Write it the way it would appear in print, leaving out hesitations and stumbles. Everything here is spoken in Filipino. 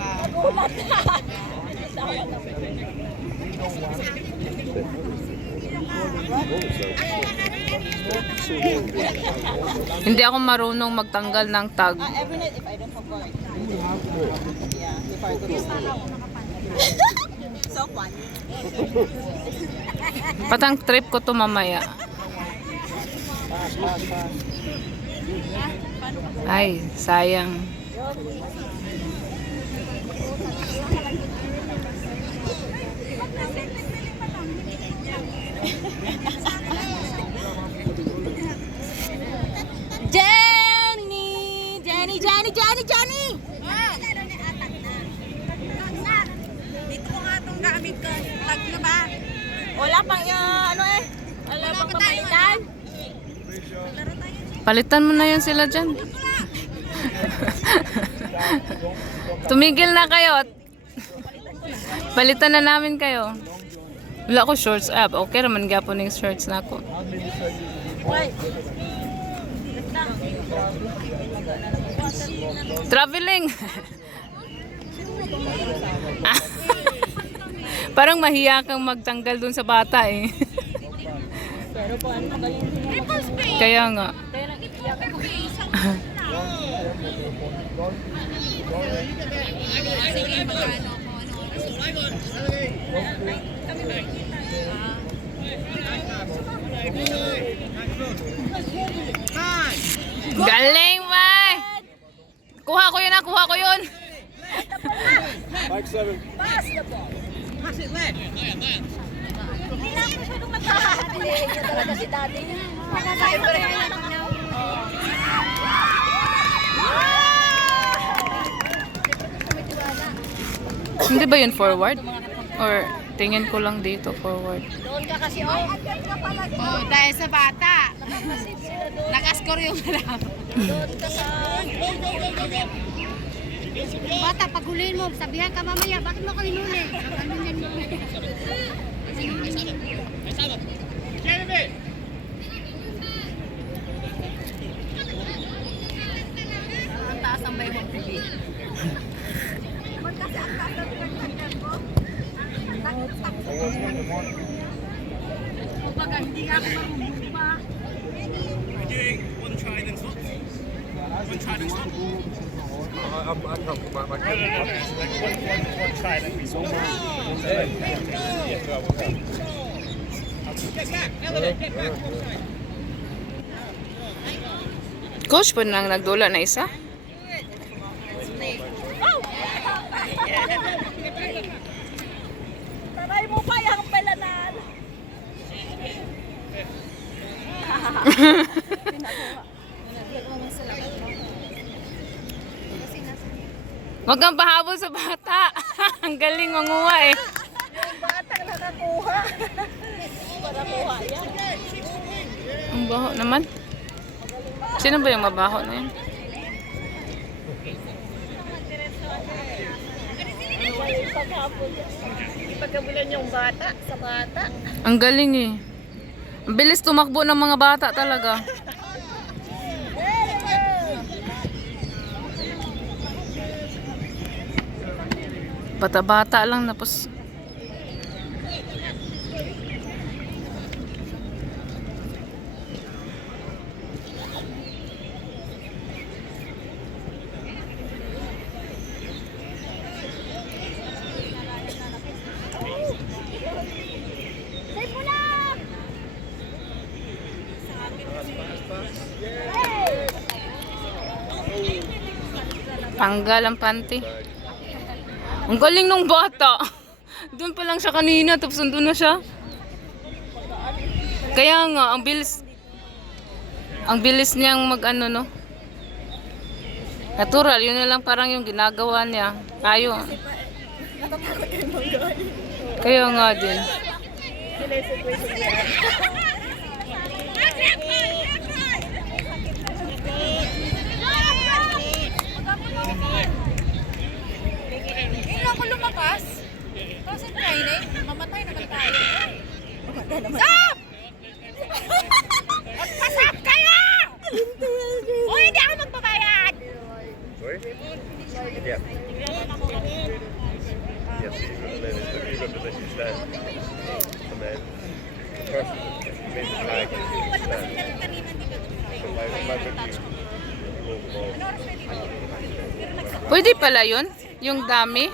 Nagulat na. Hindi ako marunong magtanggal ng tag. Every night if I don't have work. Yeah, if I go to school. So fun. Patang trip ko to mamaya. Ay, sayang. Jenny! Dito ko nga itong gamit ko. Tag na ba? Wala pang wala pang papalitan. Palitan mo na yan sila dyan. Tumigil na kayo. Palitan na namin kayo. Wala ko shorts. Okay naman gapon yung shorts na ako. Traveling. Parang mahiya kang magtanggal dun sa bata eh. Pero po ano magaling niya. Kaya nga. Kaya lang iiyak ako. Sige, magkano ako. Galing, May! Kuha ko yun. Mike 7. Hindi na ako masyadong nagkakatili. Niya talaga si daddy. Nakakain ko rin yan. Hindi ba yun forward? Or tingin ko lang dito forward? Doon ka kasi, oh. Oh, dahil sa bata. Nakaskor yung alam. Doon ka sa... Bata, pag huliin mo, sabihan ka mamaya, bakit mo ko hinuli? Ano yan mo? Ang taas ang bayo mo. Kumbaga, hindi nga ako marunong pa. We're doing one trident stop. One trident stop. I can't put my camera. One trident. Coach pa nang nagdula na isa? Taray mo pa yung pelanan. Wag kang pahabol sa bata. Ang galing manguha eh. Yung batang nakakuha. Nakakuha yan. Ang baho naman. Sino ba yung mabaho na yun? Pagkabulan yung bata sa bata. Ang galing eh. Ang bilis tumakbo ng mga bata talaga. Bata-bata lang tapos tanggal ang panty. Ang galing nung bata. Doon pa lang siya kanina, tapos nandun na siya. Kaya nga, ang bilis. Ang bilis niyang mag-ano, no? Natural, yun na lang parang yung ginagawa niya. Tayo. Kaya nga din. Kailan ako lumakas? Kasi Friday, mamatay naman tayo. Stop! Magpasap kayo! O hindi ako magbabayad! Sorry? Yeah. Yes, and then it's the new position stand. And then the person made the flag stand. So by review, you move more. Pwede pala yun? Yung dami?